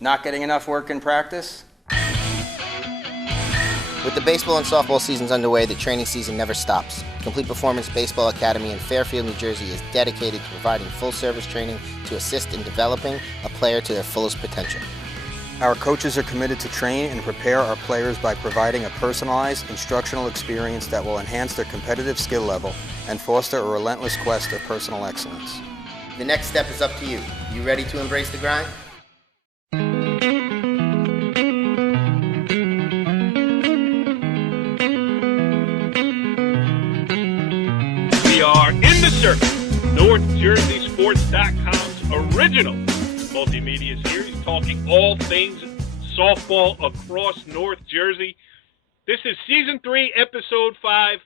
Not getting enough work in practice? With the baseball and softball seasons underway, the training season never stops. Complete Performance Baseball Academy in Fairfield, New Jersey is dedicated to providing full-service training to assist in developing a player to their fullest potential. Our coaches are committed to train and prepare our players by providing a personalized instructional experience that will enhance their competitive skill level and foster a relentless quest of personal excellence. The next step is up to you. You ready to embrace the grind? We are in the circle, NorthJerseySports.com's original multimedia series, talking all things softball across North Jersey. This is Season 3, Episode 5,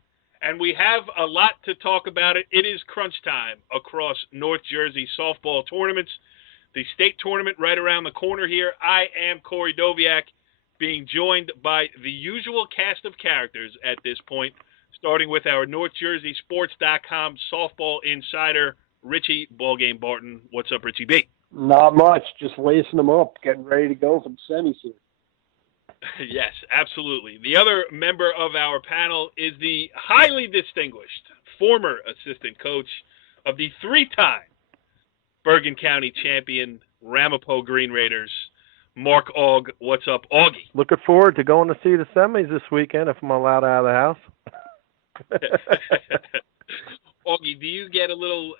and we have a lot to talk about it. It is crunch time across North Jersey softball tournaments. The state tournament right around the corner here. I am Corey Doviak, being joined by the usual cast of characters at this point, starting with our NorthJerseySports.com softball insider, Richie Ballgame Barton. What's up, Richie B? Not much. Just lacing them up, getting ready to go for the semis here. Yes, absolutely. The other member of our panel is the highly distinguished former assistant coach of the three-time Bergen County champion Ramapo Green Raiders, Mark Aug. What's up, Augie? Looking forward to going to see the semis this weekend if I'm allowed out of the house. Augie, do you get a little,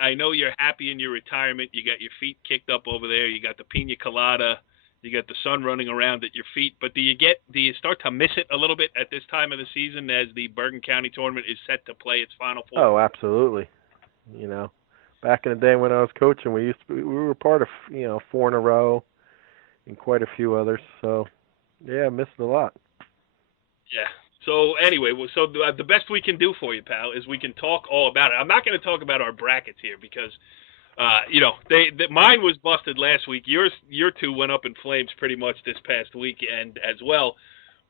I know you're happy in your retirement. You got your feet kicked up over there. You got the pina colada. You got the sun running around at your feet. But do you start to miss it a little bit at this time of the season as the Bergen County tournament is set to play its Final Four? Oh, absolutely. Back in the day when I was coaching, we were part of, 4 in a row and quite a few others. So, yeah, I missed it a lot. Yeah. So anyway, the best we can do for you, pal, is we can talk all about it. I'm not going to talk about our brackets here because, mine was busted last week. Your two went up in flames pretty much this past weekend as well.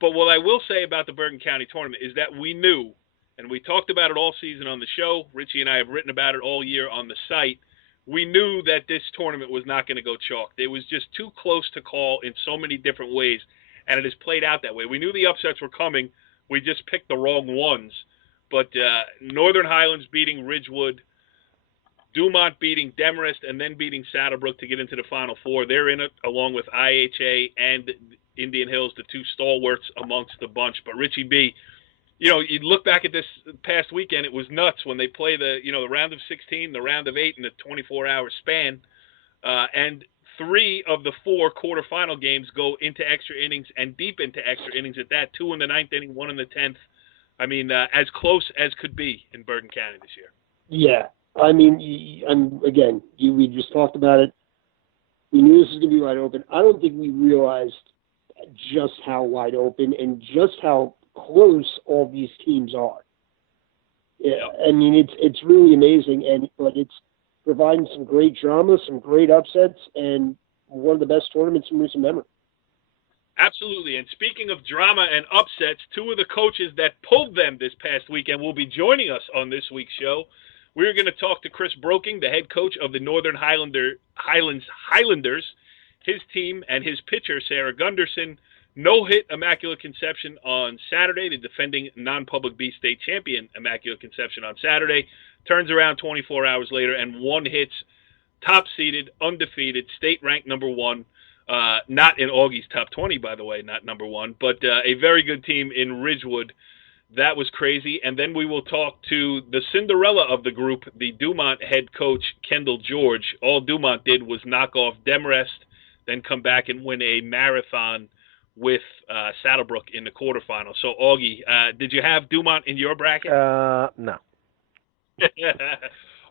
But what I will say about the Bergen County tournament is that we knew, and we talked about it all season on the show. Richie and I have written about it all year on the site. We knew that this tournament was not going to go chalk. It was just too close to call in so many different ways, and it has played out that way. We knew the upsets were coming. We just picked the wrong ones. But Northern Highlands beating Ridgewood, Dumont beating Demarest, and then beating Saddlebrook to get into the Final Four. They're in it along with IHA and Indian Hills, the two stalwarts amongst the bunch. But Richie B., you look back at this past weekend, it was nuts when they play the round of 16, the round of 8 in a 24-hour span. And 3 of the 4 quarterfinal games go into extra innings and deep into extra innings at that. 2 in the 9th inning, 1 in the 10th. I mean, as close as could be in Bergen County this year. Yeah. I mean, we just talked about it. We knew this was going to be wide open. I don't think we realized just how wide open and just how close all these teams are. Yeah, I mean, it's really amazing, but it's providing some great drama, some great upsets, and one of the best tournaments in recent memory. Absolutely. And speaking of drama and upsets, 2 of the coaches that pulled them this past weekend will be joining us on this week's show. We're going to talk to Chris Broking, the head coach of the Northern Highlanders, his team, and his pitcher, Sarah Gunderson. No-hit Immaculate Conception on Saturday, the defending non-public B state champion Immaculate Conception on Saturday. Turns around 24 hours later and 1 hits, top-seeded, undefeated, state-ranked number 1. Not in Augie's top 20, by the way, not number 1, but a very good team in Ridgewood. That was crazy. And then we will talk to the Cinderella of the group, the Dumont head coach, Kendal George. All Dumont did was knock off Demarest, then come back and win a marathon with Saddlebrook in the quarterfinals. So, Augie, did you have Dumont in your bracket? No.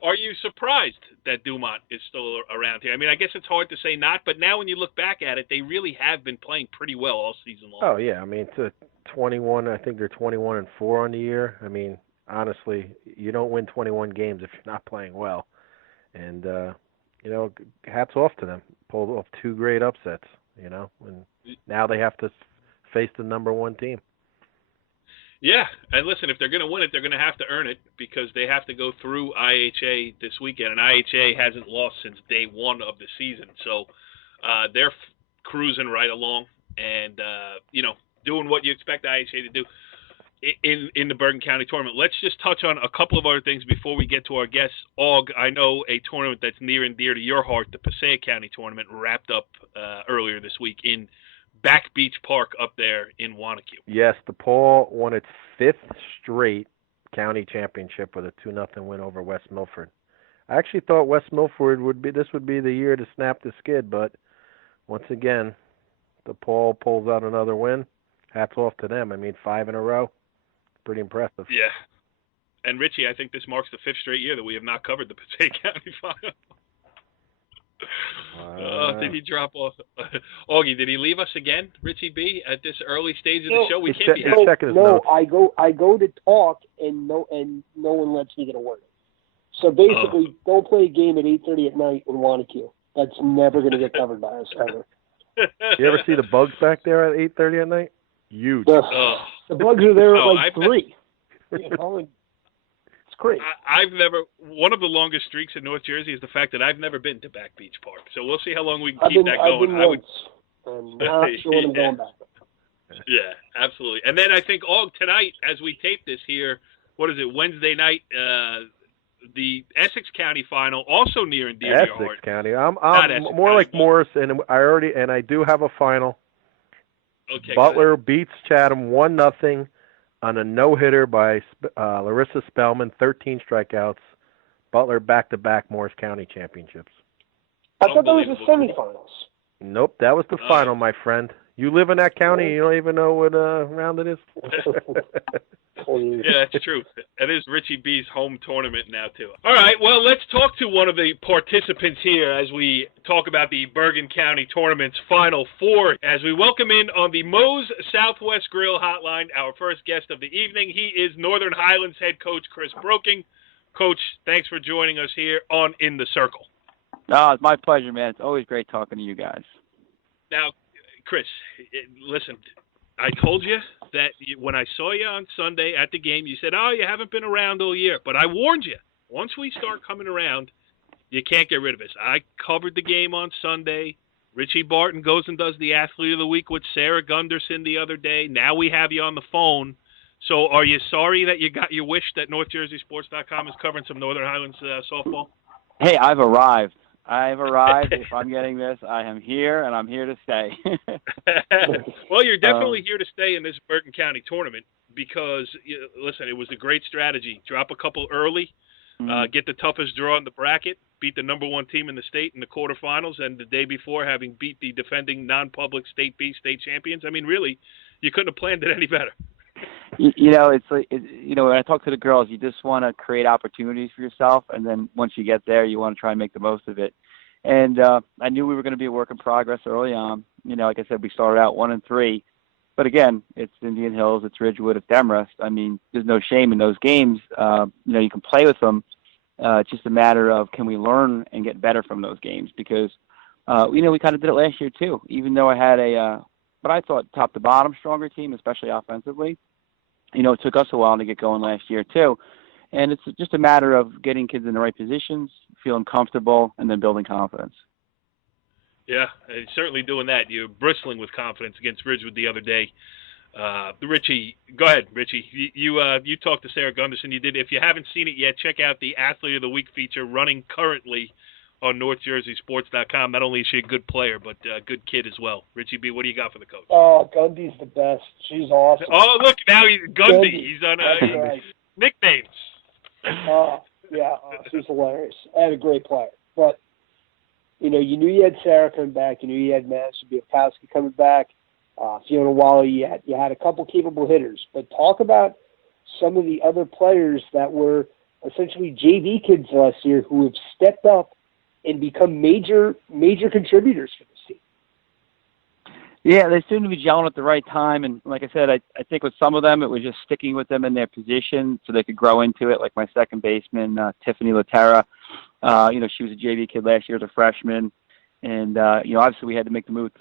Are you surprised that Dumont is still around here? I mean, I guess it's hard to say not, but now when you look back at it, they really have been playing pretty well all season long. Oh, yeah. I mean, it's a 21, I think they're 21-4 on the year. I mean, honestly, you don't win 21 games if you're not playing well. And, hats off to them. Pulled off 2 great upsets, and now they have to face the number 1 team. Yeah, and listen, if they're going to win it, they're going to have to earn it because they have to go through IHA this weekend, and IHA hasn't lost since day 1 of the season. So They're cruising right along and, doing what you expect the IHA to do in the Bergen County tournament. Let's just touch on a couple of other things before we get to our guests. Og, I know a tournament that's near and dear to your heart, the Passaic County tournament, wrapped up earlier this week in Back Beach Park up there in Wanacue. Yes, DePaul won its 5th straight county championship with a 2-0 win over West Milford. I actually thought West Milford would be the year to snap the skid, but once again, DePaul pulls out another win. Hats off to them. I mean, 5 in a row. Pretty impressive. Yeah. And Richie, I think this marks the 5th straight year that we have not covered the Passaic County final. Did he drop off? Augie, did he leave us again, Richie B, at this early stage of the show? We can't be happy. No, I go to talk and no one lets me get a word in. So basically, don't play a game at 8:30 at night in Wanacue. That's never going to get covered by us ever. You ever see the bugs back there at 8:30 at night? Huge. The bugs are there at 3. It's crazy. One of the longest streaks in North Jersey is the fact that I've never been to Back Beach Park. So we'll see how long we can keep that going. I've been once. I'm not sure I'm going back. Yeah, absolutely. And then I think tonight, as we tape this here, what is it, Wednesday night, the Essex County final, also near and dear to your heart. Essex County. I'm more County, like Morris, and I do have a final. Okay. Butler beats Chatham 1-0 on a no-hitter by Larissa Spellman, 13 strikeouts. Butler back-to-back Morris County championships. I thought that was the semifinals. Nope, that was the final, my friend. You live in that county, you don't even know what round it is. Yeah, that's true. It is Richie B's home tournament now, too. All right, well, let's talk to one of the participants here as we talk about the Bergen County Tournament's Final Four. As we welcome in on the Moe's Southwest Grill Hotline, our first guest of the evening. He is Northern Highlands head coach Chris Broking. Coach, thanks for joining us here on In the Circle. It's my pleasure, man. It's always great talking to you guys. Now, Chris, listen, I told you that when I saw you on Sunday at the game, you said, you haven't been around all year. But I warned you, once we start coming around, you can't get rid of us. I covered the game on Sunday. Richie Barton goes and does the Athlete of the Week with Sarah Gunderson the other day. Now we have you on the phone. So are you sorry that you got your wish that NorthJerseySports.com is covering some Northern Highlands softball? Hey, I've arrived. If I'm getting this, I am here, and I'm here to stay. Well, you're definitely here to stay in this Bergen County tournament because, listen, it was a great strategy. Drop a couple early, get the toughest draw in the bracket, beat the number 1 team in the state in the quarterfinals, and the day before having beat the defending non-public State B state champions. I mean, really, you couldn't have planned it any better. It's like, when I talk to the girls, you just want to create opportunities for yourself, and then once you get there, you want to try and make the most of it. And I knew we were going to be a work in progress early on. Like I said, we started out 1-3, but again, it's Indian Hills, it's Ridgewood, it's Demorest. I mean, there's no shame in those games. You can play with them. It's just a matter of can we learn and get better from those games because, we kind of did it last year too. Even though I had what I thought top to bottom stronger team, especially offensively. It took us a while to get going last year too. And it's just a matter of getting kids in the right positions, feeling comfortable, and then building confidence. Yeah, certainly doing that. You're bristling with confidence against Ridgewood the other day. Richie, go ahead, Richie. You talked to Sarah Gunderson. You did. If you haven't seen it yet, check out the Athlete of the Week feature running currently on NorthJerseySports.com. Not only is she a good player, but a good kid as well. Richie B, what do you got for the coach? Gundy's the best. She's awesome. Oh, look, now he's Gundy. He's on nicknames. She's hilarious and a great player. But, you knew you had Sarah coming back. You knew you had Madison Bielkowski coming back. Fiona Wally, you had a couple capable hitters. But talk about some of the other players that were essentially JV kids last year who have stepped up and become major contributors for this team. Yeah, they seem to be gelling at the right time. And like I said, I think with some of them, it was just sticking with them in their position so they could grow into it. Like my second baseman, Tiffany Laterra. She was a JV kid last year as a freshman. And, obviously we had to make the move,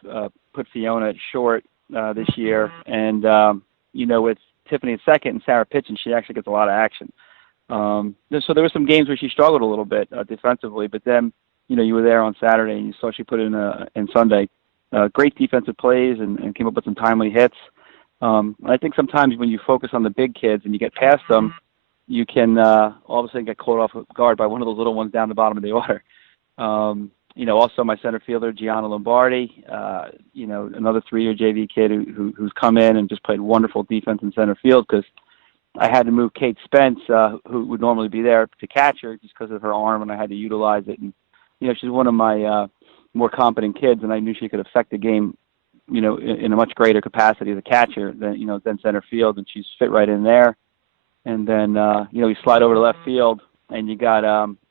put Fiona at short this year. And, with Tiffany at second and Sarah pitching, she actually gets a lot of action. So there were some games where she struggled a little bit defensively, but then you were there on Saturday and you saw she put in Sunday. Great defensive plays and came up with some timely hits. I think sometimes when you focus on the big kids and you get past them, you can all of a sudden get caught off guard by one of those little ones down the bottom of the order. Also my center fielder, Gianna Lombardi, another 3-year JV kid who's come in and just played wonderful defense in center field because I had to move Kate Spence, who would normally be there, to catch her just because of her arm, and I had to utilize it. And, she's one of my more competent kids, and I knew she could affect the game, in a much greater capacity as a catcher than center field, and she's fit right in there. And then, you slide over to left field, and you got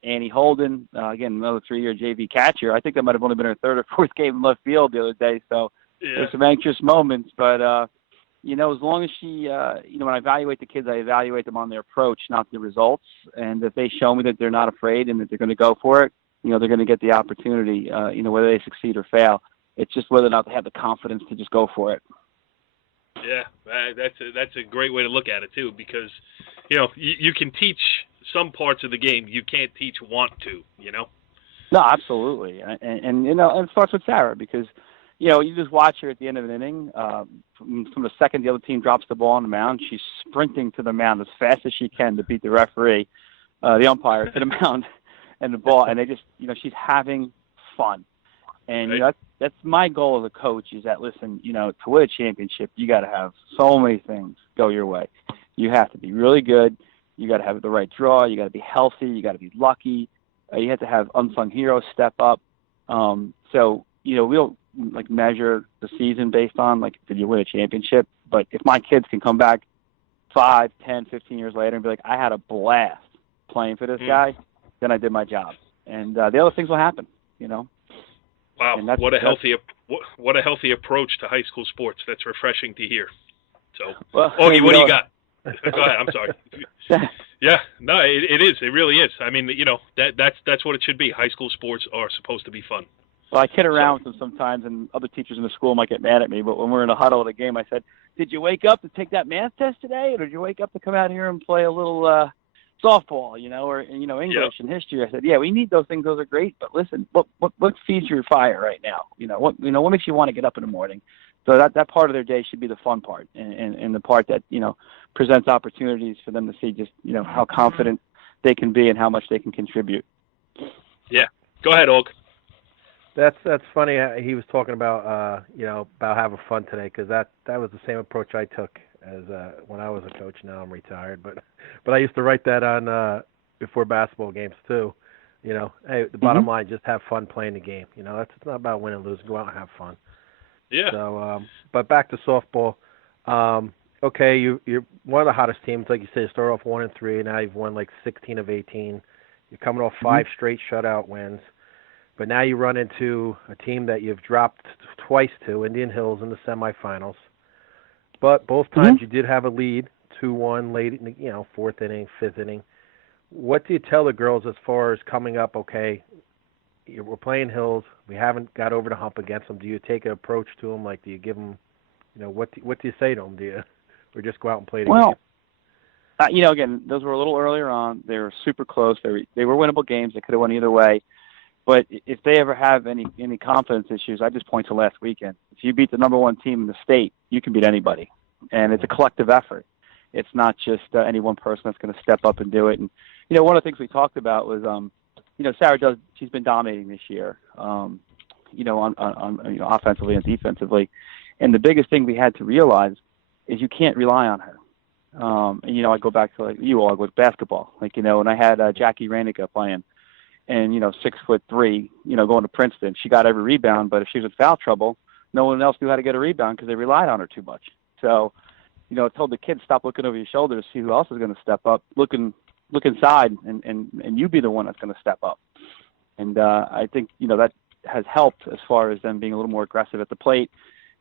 Annie Holden, again, another 3-year JV catcher. I think that might have only been her third or fourth game in left field the other day, so there's some anxious moments, but as long as she, when I evaluate the kids, I evaluate them on their approach, not the results. And if they show me that they're not afraid and that they're going to go for it, they're going to get the opportunity, whether they succeed or fail. It's just whether or not they have the confidence to just go for it. Yeah, that's a great way to look at it, too, because, you can teach some parts of the game. You can't teach want to, No, absolutely. And it starts with Sarah because, you just watch her at the end of an inning. From the second the other team drops the ball on the mound, she's sprinting to the mound as fast as she can to beat the referee, the umpire, to the mound and the ball. And they just, she's having fun. And that's my goal as a coach is that, listen, to win a championship, you got to have so many things go your way. You have to be really good. You got to have the right draw. You got to be healthy. You got to be lucky. You have to have unsung heroes step up. We'll measure the season based on did you win a championship? But if my kids can come back 5, 10, 15 years later and be like, I had a blast playing for this guy, then I did my job. And the other things will happen, Wow, what a healthy approach to high school sports. That's refreshing to hear. So, Augie, what do you got? Go ahead. I'm sorry. Yeah, no, it is. It really is. I mean, that's what it should be. High school sports are supposed to be fun. Well, I kid around with them sometimes, and other teachers in the school might get mad at me, but when we're in a huddle at a game, I said, did you wake up to take that math test today, or did you wake up to come out here and play a little softball, or English and history? I said, yeah, we need those things. Those are great, but listen, what feeds your fire right now? What makes you want to get up in the morning? So that part of their day should be the fun part, and the part that, presents opportunities for them to see just, how confident they can be and how much they can contribute. Yeah. Go ahead, Og. That's funny. He was talking about about having fun today because that was the same approach I took as when I was a coach. Now I'm retired, but I used to write that on before basketball games too. Hey, the bottom line, just have fun playing the game. It's not about winning and losing. Go out and have fun. Yeah. So, but back to softball. Okay, you're one of the hottest teams, like you said. You start off 1-3. Now you've won 16 of 18. You're coming off 5 straight shutout wins. But now you run into a team that you've dropped twice to, Indian Hills, in the semifinals. But both times you did have a lead, 2-1 late, in the, 4th inning, 5th inning. What do you tell the girls as far as coming up? Okay, we're playing Hills. We haven't got over the hump against them. Do you take an approach to them? Do you give them, what do you say to them? Do you, or just go out and play the game? Again, those were a little earlier on. They were super close. They were winnable games. They could have won either way. But if they ever have any confidence issues, I just point to last weekend. If you beat the number 1 team in the state, you can beat anybody. And it's a collective effort. It's not just any one person that's going to step up and do it. And, one of the things we talked about was, Sarah she's been dominating this year, on offensively and defensively. And the biggest thing we had to realize is you can't rely on her. I go back to you all with basketball. When I had Jackie Rainica playing, and 6'3", going to Princeton, she got every rebound. But if she was in foul trouble, no one else knew how to get a rebound because they relied on her too much. So, I told the kids, stop looking over your shoulder to see who else is going to step up. Look inside, and you be the one that's going to step up. And I think that has helped as far as them being a little more aggressive at the plate,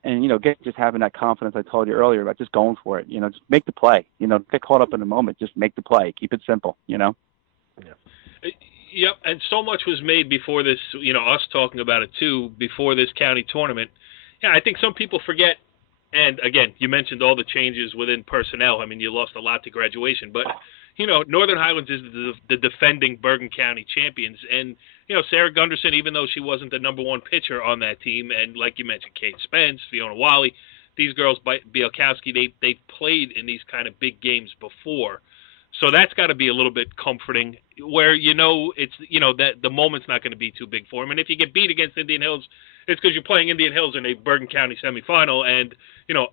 and just having that confidence I told you earlier about just going for it. Just make the play. Get caught up in the moment. Just make the play. Keep it simple. Yeah. Yep, and so much was made before this, us talking about it too, before this county tournament. Yeah, I think some people forget, and again, you mentioned all the changes within personnel. I mean, you lost a lot to graduation, but, Northern Highlands is the defending Bergen County champions, and, Sarah Gunderson, even though she wasn't the number one pitcher on that team, and like you mentioned, Kate Spence, Fiona Wally, these girls, Bielkowski, they played in these kind of big games before. So that's got to be a little bit comforting, where it's that the moment's not going to be too big for them. And if you get beat against Indian Hills, it's because you're playing Indian Hills in a Bergen County semifinal, and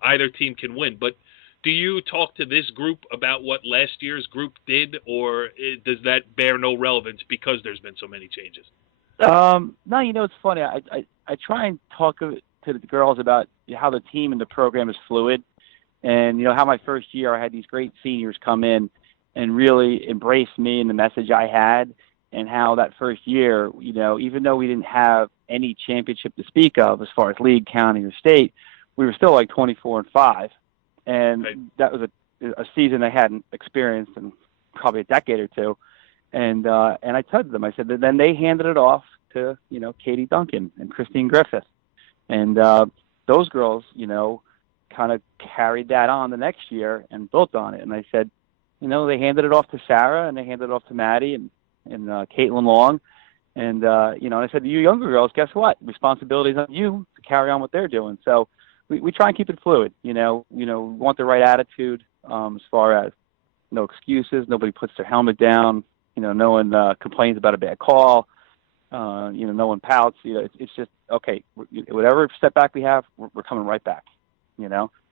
either team can win. But do you talk to this group about what last year's group did, or does that bear no relevance because there's been so many changes? No, it's funny. I try and talk to the girls about how the team and the program is fluid, and how my first year I had these great seniors come in and really embrace me and the message I had, and how that first year, even though we didn't have any championship to speak of as far as league, county, or state, we were still like 24-5. And right. That was a season I hadn't experienced in probably a decade or two. And I told them, I said, that then they handed it off to, Katie Duncan and Christine Griffith. And those girls, kind of carried that on the next year and built on it. And I said, they handed it off to Sarah, and they handed it off to Maddie and Caitlin Long. And, I said, you younger girls, guess what? Responsibility is on you to carry on what they're doing. So we try and keep it fluid. We want the right attitude as far as no excuses. Nobody puts their helmet down. No one complains about a bad call. No one pouts. It's just, okay, whatever setback we have, we're coming right back,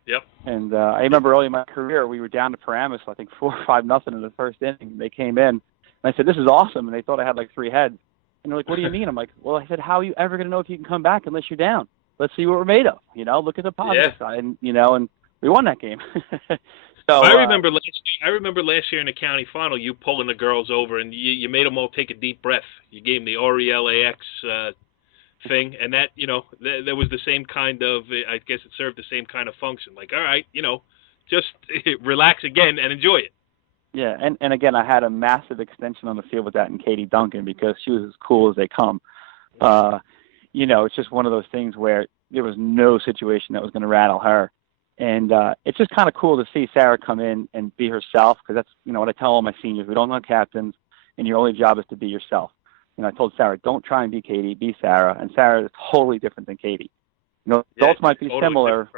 Yep. And I remember early in my career, we were down to Paramus, I think 4-5-0 in the first inning. They came in, and I said, this is awesome. And they thought I had like 3 heads. And they're like, what do you mean? I'm like, well, I said, how are you ever going to know if you can come back unless you're down? Let's see what we're made of. Look at the positive side. And, and we won that game. So I remember last year in the county final, you pulling the girls over, and you made them all take a deep breath. You gave them the RELAX thing, and that, there was the same kind of, I guess it served the same kind of function. Like, all right, just relax again and enjoy it. Yeah, and again, I had a massive extension on the field with that in Katie Duncan, because she was as cool as they come. It's just one of those things where there was no situation that was going to rattle her. And it's just kind of cool to see Sarah come in and be herself, because that's, what I tell all my seniors. We don't have captains, and your only job is to be yourself. I told Sarah, don't try and be Katie, be Sarah. And Sarah is totally different than Katie. Adults might be totally similar,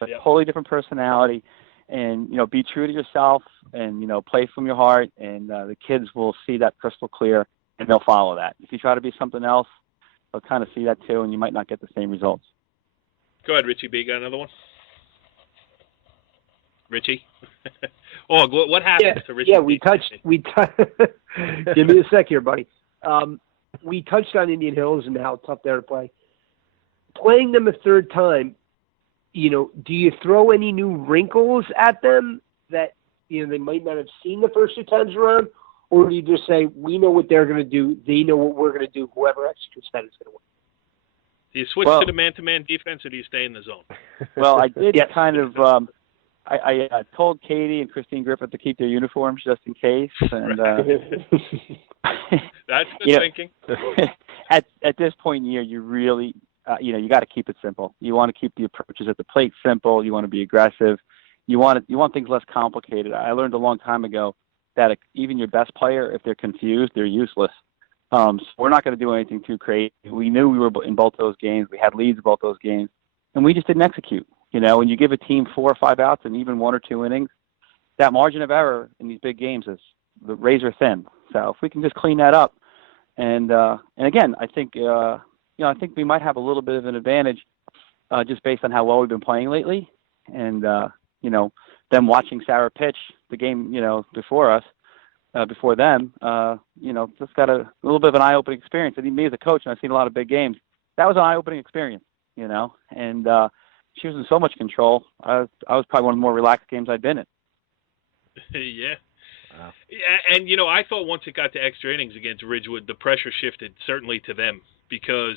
but totally different personality. And, be true to yourself, and, play from your heart, and the kids will see that crystal clear, and they'll follow that. If you try to be something else, they'll kind of see that too, and you might not get the same results. Go ahead, Richie B. Got another one? Richie? Oh, what happened to Richie? Yeah, we touched. Give me a sec here, buddy. We touched on Indian Hills and how tough they're to play. Playing them a third time, do you throw any new wrinkles at them that they might not have seen the first 2 times around, or do you just say, we know what they're going to do, they know what we're going to do, whoever executes that is going to win? Do you switch to the man-to-man defense, or do you stay in the zone? Well, I did kind of. I told Katie and Christine Griffith to keep their uniforms just in case, and that's good thinking. At this point in the year, you really, you got to keep it simple. You want to keep the approaches at the plate simple. You want to be aggressive. You want things less complicated. I learned a long time ago that even your best player, if they're confused, they're useless. So we're not going to do anything too crazy. We knew we were in both those games. We had leads in both those games, and we just didn't execute. When you give a team 4 or 5 outs and even 1 or 2 innings, that margin of error in these big games is the razor thin. So if we can just clean that up, and again, I think I think we might have a little bit of an advantage just based on how well we've been playing lately, and them watching Sarah pitch the game before us. Before them, just got a little bit of an eye-opening experience. I mean, me as a coach, and I've seen a lot of big games, that was an eye-opening experience, and she was in so much control. I was probably one of the more relaxed games I'd been in. Yeah. Wow. Yeah, and, I thought once it got to extra innings against Ridgewood, the pressure shifted certainly to them because,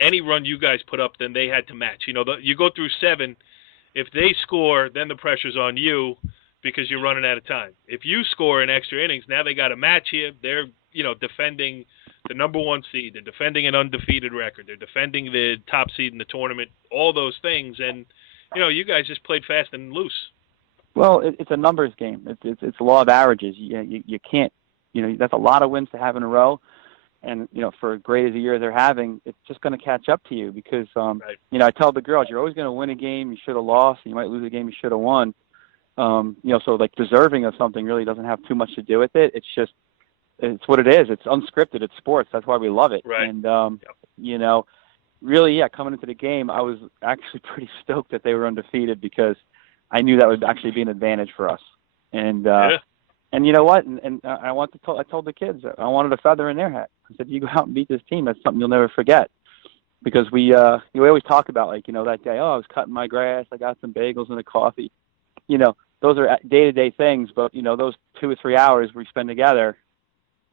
any run you guys put up, then they had to match. You go through 7, if they score, then the pressure's on you, because you're running out of time. If you score in extra innings, now they got to match you. They're, defending the number 1 seed. They're defending an undefeated record. They're defending the top seed in the tournament, all those things. And, you guys just played fast and loose. Well, it's a numbers game. It's a law of averages. You can't, that's a lot of wins to have in a row. And, for as great as a year they're having, it's just going to catch up to you because, Right. I tell the girls, you're always going to win a game you should have lost, and you might lose a game you should have won. So like deserving of something really doesn't have too much to do with it. It's what it is. It's unscripted. It's sports. That's why we love it. Right. And, really, coming into the game, I was actually pretty stoked that they were undefeated because I knew that would actually be an advantage for us. And, and you know what? And I told the kids, I wanted a feather in their hat. I said, you go out and beat this team. That's something you'll never forget. Because we always talk about, that day, I was cutting my grass. I got some bagels and a coffee. Those are day-to-day things. But, those 2 or 3 hours we spend together,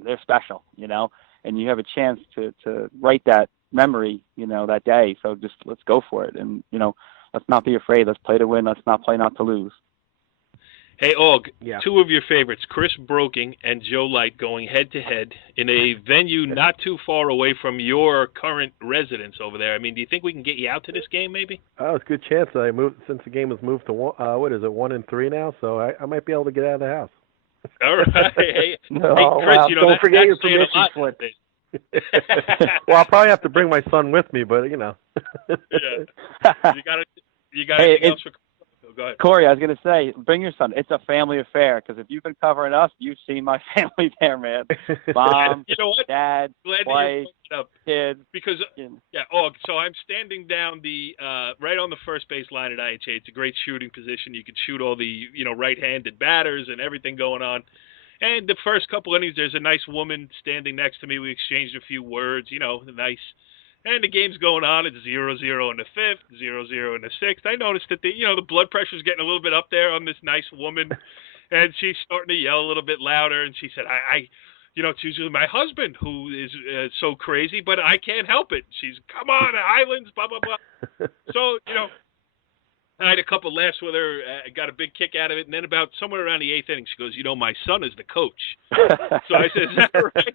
they're special, and you have a chance to write that memory, that day. So just let's go for it. And, let's not be afraid. Let's play to win. Let's not play not to lose. Hey, Og, Yeah. 2 of your favorites, Chris Broking and Joe Light, going head-to-head in a venue not too far away from your current residence over there. I mean, do you think we can get you out to this game maybe? Oh, it's a good chance. Since the game was moved to 1 and 3 now, so I might be able to get out of the house. All right. Hey, No, Chris, wow. Don't forget your saying a permission lot slip. these days. Well, I'll probably have to bring my son with me, but Yeah. You got anything else for? Oh, go ahead. Corey, I was going to say, bring your son. It's a family affair because if you've been covering us, you've seen my family there, man. Mom, You know what? dad, Glad that wife, you're bringing it up kids. because so I'm standing down the right on the first base line at IHA. It's a great shooting position. You can shoot all the right-handed batters and everything going on. And the first couple innings, there's a nice woman standing next to me. We exchanged a few words, nice. And the game's going on. It's 0-0 in the 5th, 0-0 in the 6th. I noticed that the blood pressure's getting a little bit up there on this nice woman, and she's starting to yell a little bit louder. And she said, it's usually my husband who is so crazy, but I can't help it. She's, come on, Islands, blah, blah, blah. So, I had a couple laughs with her, got a big kick out of it, and then about somewhere around the 8th inning, she goes, my son is the coach. So I said, is that right?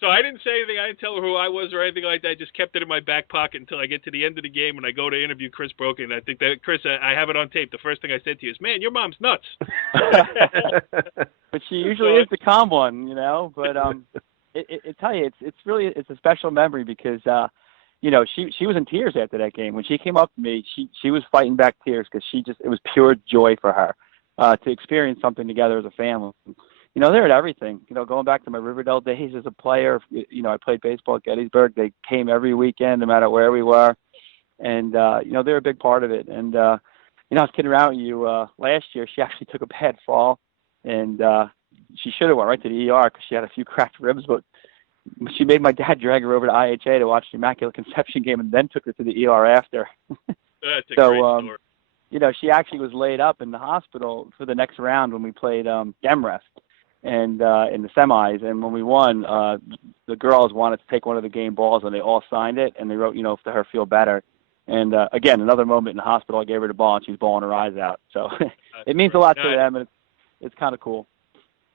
So I didn't say anything. I didn't tell her who I was or anything like that. I just kept it in my back pocket until I get to the end of the game and I go to interview Chris Broken. And I think that, Chris, I have it on tape. The first thing I said to you is, man, your mom's nuts. But she usually is the calm one, But it tell you, it's a special memory because she was in tears after that game. When she came up to me, she was fighting back tears because it was pure joy for her to experience something together as a family. They're at everything. Going back to my Riverdale days as a player, I played baseball at Gettysburg. They came every weekend, no matter where we were. And, they're a big part of it. And, I was kidding around with you. Last year, she actually took a bad fall. And she should have went right to the ER because she had a few cracked ribs. But she made my dad drag her over to IHA to watch the Immaculate Conception game and then took her to the ER after. That's a great story. She actually was laid up in the hospital for the next round when we played Demrest. And in the semis, and when we won, the girls wanted to take one of the game balls, and they all signed it, and they wrote, to her feel better. And again, another moment in the hospital, I gave her the ball, and she was bawling her eyes out. So it means a lot to them, and it's kind of cool.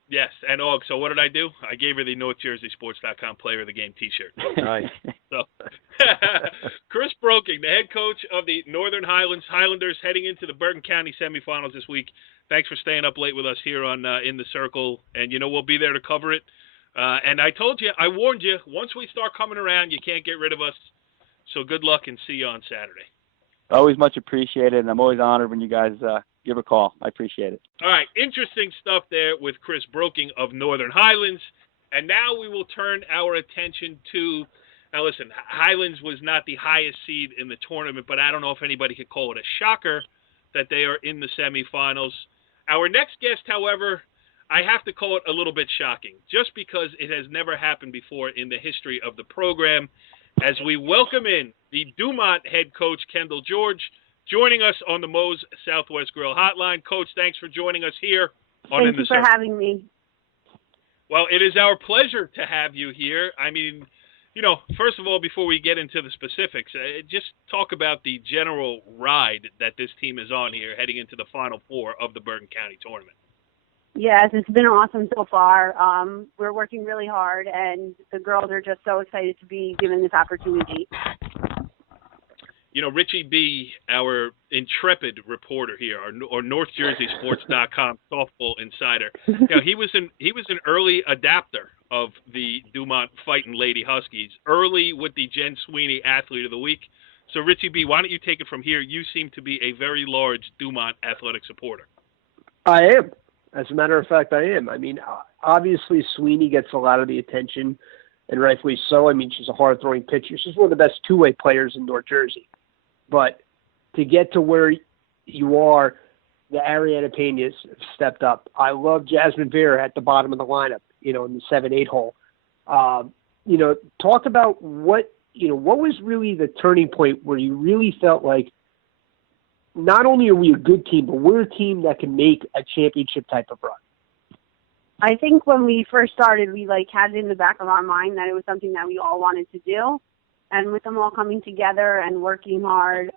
Yes, and so what did I do? I gave her the NorthJerseySports.com Player of the Game T-shirt. Nice. So, Chris Broking, the head coach of the Northern Highlanders, heading into the Bergen County semifinals this week. Thanks for staying up late with us here on In the Circle, and we'll be there to cover it. And I warned you, once we start coming around, you can't get rid of us. So good luck and see you on Saturday. Always much appreciated, and I'm always honored when you guys give a call. I appreciate it. All right, interesting stuff there with Chris Broking of Northern Highlands. And now we will turn our attention to, now listen, Highlands was not the highest seed in the tournament, but I don't know if anybody could call it a shocker that they are in the semifinals. Our next guest, however, I have to call it a little bit shocking, just because it has never happened before in the history of the program, as we welcome in the Dumont head coach, Kendal George, joining us on the Moe's Southwest Grill Hotline. Coach, thanks for joining us here on In the Circle. Thank you for having me. Well, it is our pleasure to have you here. I mean, first of all, before we get into the specifics, just talk about the general ride that this team is on here heading into the Final Four of the Bergen County Tournament. Yes, it's been awesome so far. We're working really hard, and the girls are just so excited to be given this opportunity. Richie B., our intrepid reporter here, or NorthJerseySports.com softball insider, he was an early adapter of the Dumont Fighting Lady Huskies. Early with the Jen Sweeney Athlete of the Week. So, Richie B., why don't you take it from here? You seem to be a very large Dumont athletic supporter. I am. As a matter of fact, I am. I mean, obviously Sweeney gets a lot of the attention, and rightfully so. I mean, she's a hard-throwing pitcher. She's one of the best two-way players in North Jersey. But to get to where you are, the Ariana Pena's stepped up. I love Jasmine Vera at the bottom of the lineup, in the 7-8 hole. Talk about what was really the turning point where you really felt like not only are we a good team, but we're a team that can make a championship type of run. I think when we first started, we had it in the back of our mind that it was something that we all wanted to do. And with them all coming together and working hard,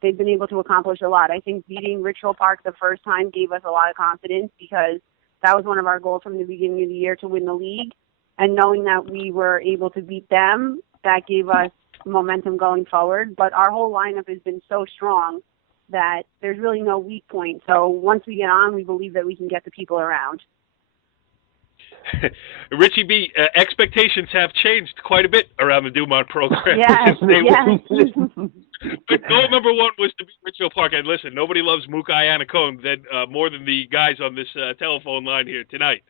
they've been able to accomplish a lot. I think beating Richfield Park the first time gave us a lot of confidence because that was one of our goals from the beginning of the year, to win the league. And knowing that we were able to beat them, that gave us momentum going forward. But our whole lineup has been so strong that there's really no weak point. So once we get on, we believe that we can get the people around. Richie B., expectations have changed quite a bit around the Dumont program. Yes, yes. But goal number one was to beat Richfield Park. And listen, nobody loves Mukai Anacone more than the guys on this telephone line here tonight.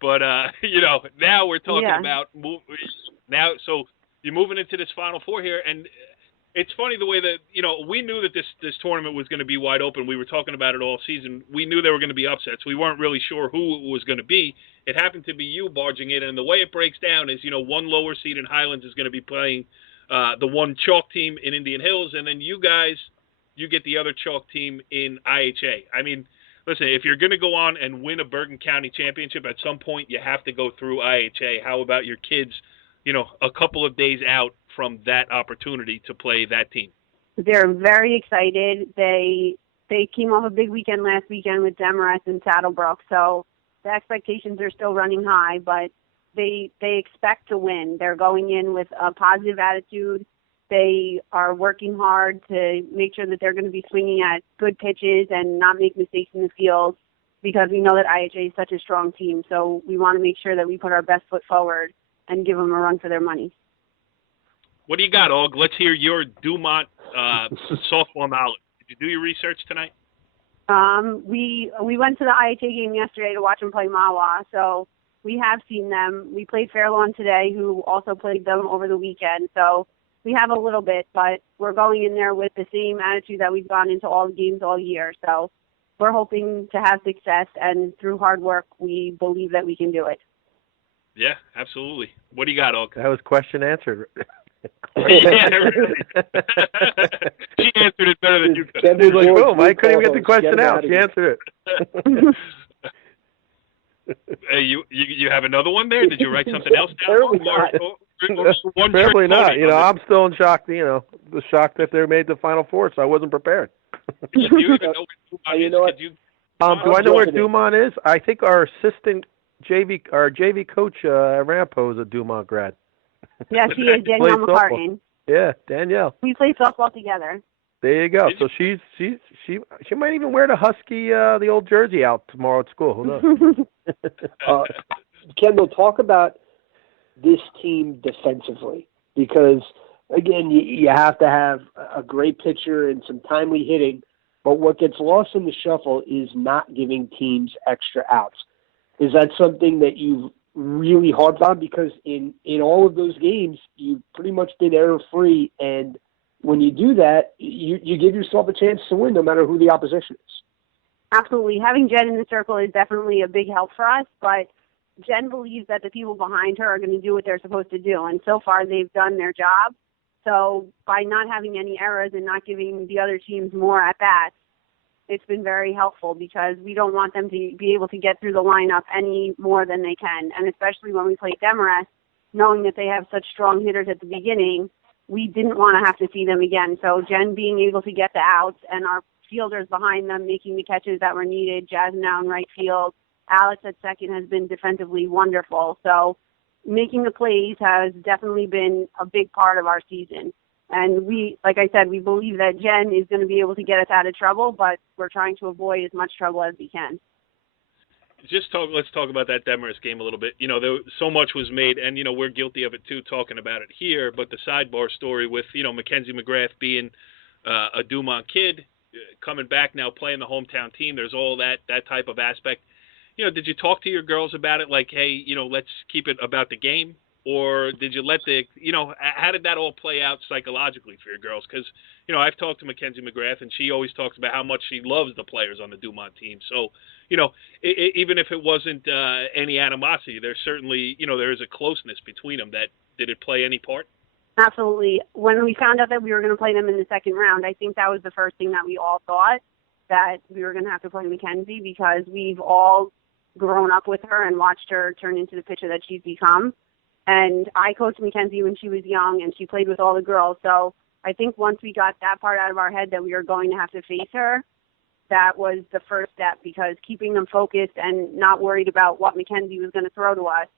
But, now we're talking about now. So you're moving into this Final Four here, and it's funny the way that, we knew that this tournament was going to be wide open. We were talking about it all season. We knew there were going to be upsets. We weren't really sure who it was going to be. It happened to be you barging in, and the way it breaks down is, one lower seed in Highlands is going to be playing the one chalk team in Indian Hills, and then you get the other chalk team in IHA. I mean, listen, if you're going to go on and win a Bergen County championship, at some point you have to go through IHA. How about your kids, a couple of days out from that opportunity to play that team? They're very excited. They came off a big weekend last weekend with Demarest and Saddlebrook, so the expectations are still running high, but they expect to win. They're going in with a positive attitude. They are working hard to make sure that they're going to be swinging at good pitches and not make mistakes in the field, because we know that IHA is such a strong team. So we want to make sure that we put our best foot forward and give them a run for their money. What do you got, Og? Let's hear your Dumont softball knowledge. Did you do your research tonight? We went to the IHA game yesterday to watch them play Mawa, so we have seen them. We played Fairlawn today, who also played them over the weekend, so we have a little bit, but we're going in there with the same attitude that we've gone into all the games all year, so we're hoping to have success, and through hard work, we believe that we can do it. Yeah, absolutely. What do you got, Og? That was question answered. Yeah, really. She answered it better than you could. He's like, boom, I couldn't even get the question out. She answered it. Hey, you have another one there? Did you write something else down? Apparently not. I'm still in shock, the shock that they made the Final Four, so I wasn't prepared. Do you even know where Dumont is? Do I know where Dumont is? I think our JV coach, Rampo, is a Dumont grad. Yes, she is, Danielle McCartan. Yeah, Danielle. We play softball together. There you go. So she might even wear the Husky, the old jersey out tomorrow at school. Who knows? Kendall, talk about this team defensively, because again, you have to have a great pitcher and some timely hitting, but what gets lost in the shuffle is not giving teams extra outs. Is that something that you've really harped on? Because in all of those games, you've pretty much been error-free, and when you do that, you give yourself a chance to win no matter who the opposition is. Absolutely. Having Jen in the circle is definitely a big help for us, but Jen believes that the people behind her are going to do what they're supposed to do, and so far they've done their job. So by not having any errors and not giving the other teams more at-bats, it's been very helpful, because we don't want them to be able to get through the lineup any more than they can. And especially when we play Demarest, knowing that they have such strong hitters at the beginning, we didn't want to have to see them again. So Jen being able to get the outs and our fielders behind them making the catches that were needed, Jazz now in right field, Alex at second has been defensively wonderful. So making the plays has definitely been a big part of our season. And we, like I said, we believe that Jen is going to be able to get us out of trouble, but we're trying to avoid as much trouble as we can. Let's talk about that Demarest game a little bit. So much was made, and we're guilty of it too, talking about it here. But the sidebar story with Mackenzie McGrath being a Dumont kid, coming back now playing the hometown team. There's all that type of aspect. Did you talk to your girls about it? Like, hey, let's keep it about the game, or did you let how did that all play out psychologically for your girls? Because I've talked to Mackenzie McGrath, and she always talks about how much she loves the players on the Dumont team. So even if it wasn't any animosity, there's certainly there is a closeness between them. Did it play any part? Absolutely. When we found out that we were going to play them in the second round, I think that was the first thing that we all thought, that we were going to have to play Mackenzie, because we've all grown up with her and watched her turn into the pitcher that she's become. And I coached Mackenzie when she was young, and she played with all the girls. So I think once we got that part out of our head that we were going to have to face her, that was the first step, because keeping them focused and not worried about what Mackenzie was going to throw to us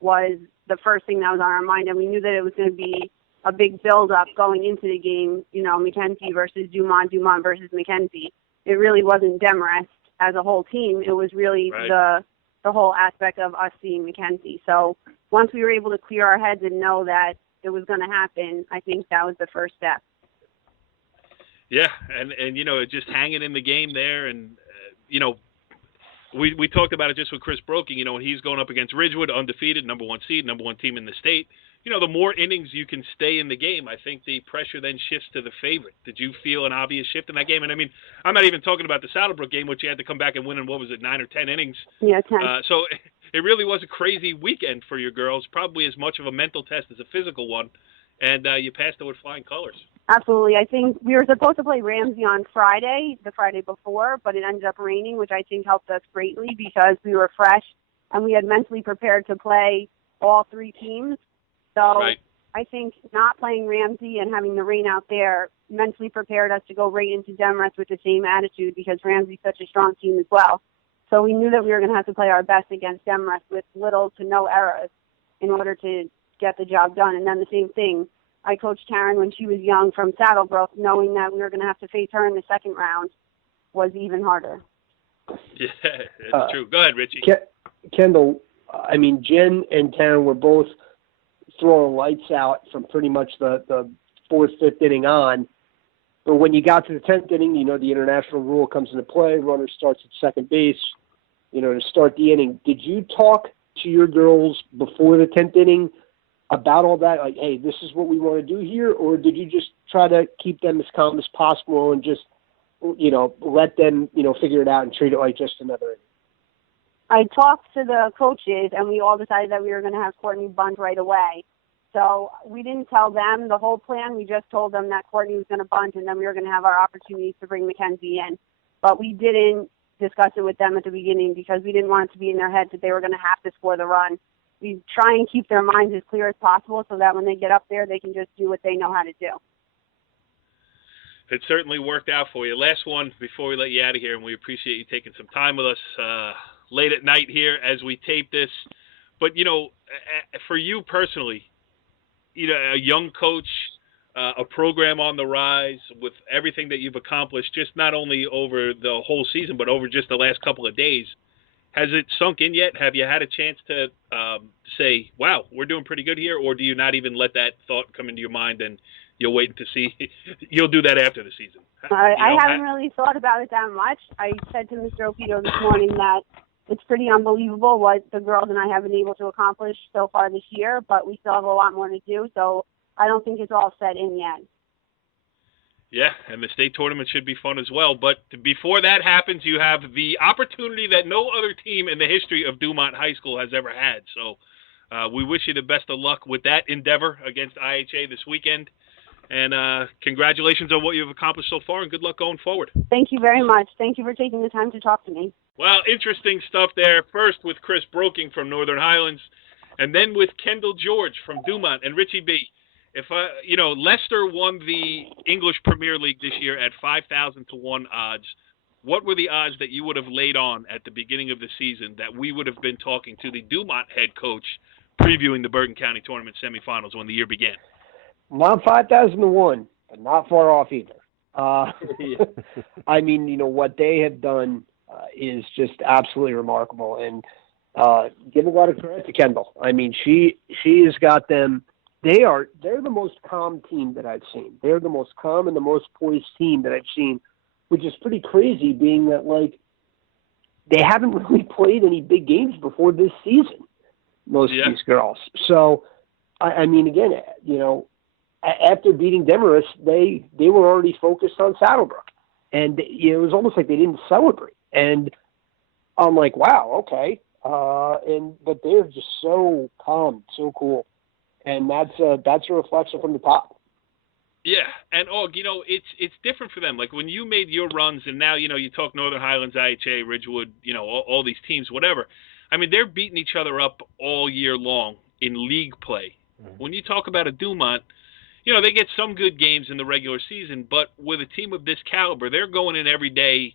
was the first thing that was on our mind. And we knew that it was going to be a big build-up going into the game, Mackenzie versus Dumont, Dumont versus Mackenzie. It really wasn't Demarest as a whole team. It was really right. the whole aspect of us seeing Mackenzie. So once we were able to clear our heads and know that it was going to happen, I think that was the first step. Yeah, and just hanging in the game there, and we talked about it just with Chris Broking. When he's going up against Ridgewood, undefeated, number 1 seed, number 1 team in the state. The more innings you can stay in the game, I think the pressure then shifts to the favorite. Did you feel an obvious shift in that game? And I mean, I'm not even talking about the Saddlebrook game, which you had to come back and win in, 9 or 10 innings? Yeah, 10. So it really was a crazy weekend for your girls, probably as much of a mental test as a physical one, and you passed it with flying colors. Absolutely. I think we were supposed to play Ramsey on Friday, the Friday before, but it ended up raining, which I think helped us greatly because we were fresh and we had mentally prepared to play all 3 teams. So right. I think not playing Ramsey and having the rain out there mentally prepared us to go right into Demarest with the same attitude, because Ramsey's such a strong team as well. So we knew that we were going to have to play our best against Demarest with little to no errors in order to get the job done. And then the same thing, I coached Taryn when she was young from Saddlebrook, knowing that we were going to have to face her in the second round was even harder. Yeah, that's true. Go ahead, Richie. Kendal, I mean, Jen and Taryn were both throwing lights out from pretty much the 4th, 5th inning on. But when you got to the 10th inning, the international rule comes into play. Runner starts at second base, to start the inning. Did you talk to your girls before the 10th inning about all that? Like, hey, this is what we want to do here? Or did you just try to keep them as calm as possible and just, let them, figure it out and treat it like just another inning? I talked to the coaches, and we all decided that we were going to have Courtney bunt right away. So we didn't tell them the whole plan. We just told them that Courtney was going to bunt, and then we were going to have our opportunities to bring Mackenzie in. But we didn't discuss it with them at the beginning because we didn't want it to be in their heads that they were going to have to score the run. We try and keep their minds as clear as possible so that when they get up there, they can just do what they know how to do. It certainly worked out for you. Last one before we let you out of here, and we appreciate you taking some time with us late at night here as we tape this. But, for you personally, a young coach, a program on the rise with everything that you've accomplished, just not only over the whole season, but over just the last couple of days, has it sunk in yet? Have you had a chance to say, wow, we're doing pretty good here? Or do you not even let that thought come into your mind and you'll wait to see? You'll do that after the season? I haven't really thought about it that much. I said to Mr. Opito this morning that it's pretty unbelievable what the girls and I have been able to accomplish so far this year, but we still have a lot more to do, so I don't think it's all set in yet. Yeah, and the state tournament should be fun as well. But before that happens, you have the opportunity that no other team in the history of Dumont High School has ever had. So we wish you the best of luck with that endeavor against IHA this weekend. And congratulations on what you've accomplished so far, and good luck going forward. Thank you very much. Thank you for taking the time to talk to me. Well, interesting stuff there. First with Chris Broking from Northern Highlands, and then with Kendal George from Dumont. And Richie B., if Leicester won the English Premier League this year at 5,000 to 1 odds, what were the odds that you would have laid on at the beginning of the season that we would have been talking to the Dumont head coach previewing the Bergen County Tournament semifinals when the year began? Not 5,000 to 1, but not far off either. I mean, what they have done is just absolutely remarkable. And give a lot of credit to Kendal. I mean, she has got them. They're the most calm team that I've seen. They're the most calm and the most poised team that I've seen, which is pretty crazy, being that, like, they haven't really played any big games before this season, most of these girls. So, I mean, again, you know, after beating Demarest, they were already focused on Saddlebrook. And it was almost like they didn't celebrate. And I'm like, wow, okay. But they're just so calm, so cool. And that's a reflection from the top. Yeah, and you know, it's different for them. Like when you made your runs, and now you know you talk Northern Highlands, IHA, Ridgewood, you know, all these teams, whatever. I mean, they're beating each other up all year long in league play. Mm-hmm. When you talk about a Dumont, you know, they get some good games in the regular season, but with a team of this caliber, they're going in every day,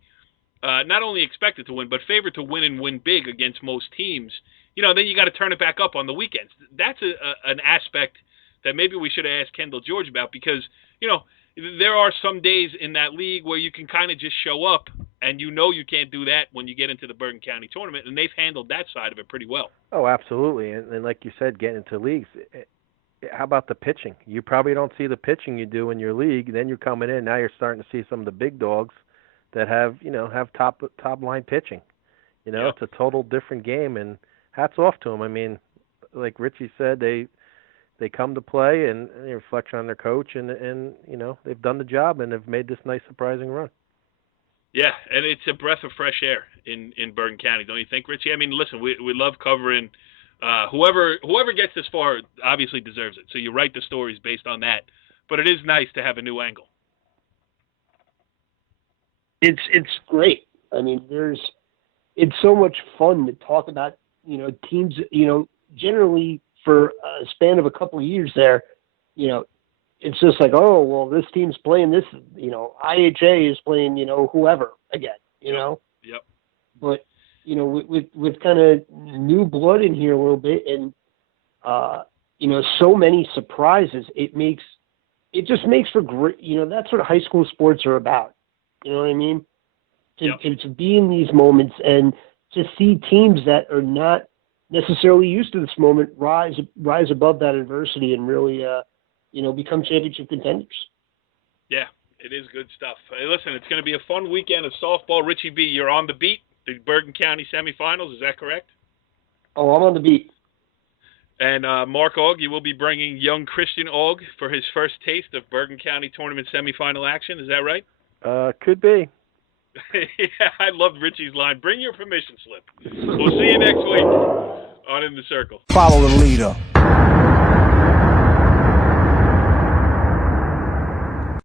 not only expected to win, but favored to win and win big against most teams. You know, then you got to turn it back up on the weekends. That's an aspect that maybe we should have asked Kendal George about, because, you know, there are some days in that league where you can kind of just show up, and you know you can't do that when you get into the Bergen County tournament, and they've handled that side of it pretty well. Oh, absolutely. And like you said, getting into leagues, how about the pitching? You probably don't see the pitching you do in your league. Then you're coming in, now you're starting to see some of the big dogs that have top line pitching. You know, It's a total different game, and hats off to them. I mean, like Richie said, they come to play and they reflect on their coach, and you know, they've done the job and have made this nice surprising run. Yeah, and it's a breath of fresh air in Bergen County, don't you think, Richie? I mean, listen, we love covering whoever gets this far obviously deserves it. So you write the stories based on that, but it is nice to have a new angle. It's great. I mean, it's so much fun to talk about, you know, teams, you know, generally for a span of a couple of years there, you know, it's just like, oh, well, this team's playing this, you know, IHA is playing, you know, whoever again, you know? Yep. But, you know, with kind of new blood in here a little bit, and, you know, so many surprises, it just makes for great, you know, that's what high school sports are about. You know what I mean? To be in these moments and to see teams that are not necessarily used to this moment rise above that adversity and really, you know, become championship contenders. Yeah, it is good stuff. Hey, listen, it's going to be a fun weekend of softball. Richie B, you're on the beat. The Bergen County semifinals, is that correct? Oh, I'm on the beat. And Mark Ogg, you will be bringing young Christian Ogg for his first taste of Bergen County tournament semifinal action. Is that right? Could be. Yeah, I loved Richie's line. Bring your permission slip. We'll see you next week on In the Circle. Follow the leader.